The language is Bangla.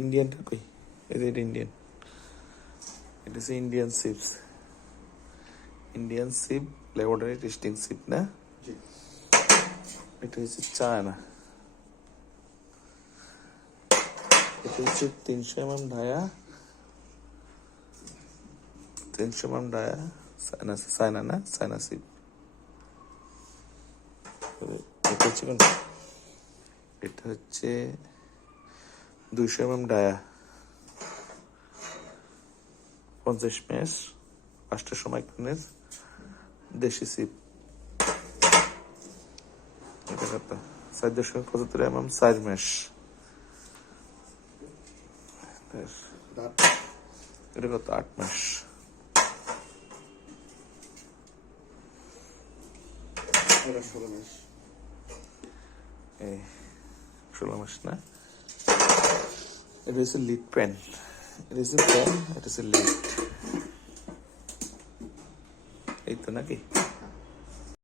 ইন্ডিয়ানটা কই? এটা ইন্ডিয়ান, এটা হচ্ছে ইন্ডিয়ান সিভস, ইন্ডিয়ান সিভ ল্যাবরেটরি টেস্টিং সিভ না? এটা হচ্ছে চায়না, এটা হচ্ছে 300 mm ঢায়া, 300 mm ঢায়া, চায়না না, চায়না সিভ। এটা হচ্ছে কোন? এটা হচ্ছে 200 mm ডায়া, 50 মেশ, 500 মাইক্রনের দেশি সিপ। এটা কত? 475 mm 4 মেশ। এটা কত? 8 মেশ। এটা 16 মেশ। 16 মাস না? এটা হচ্ছে লিড পেন, এটা হচ্ছে পেন, এটা হচ্ছে লিড, এই তো নাকি?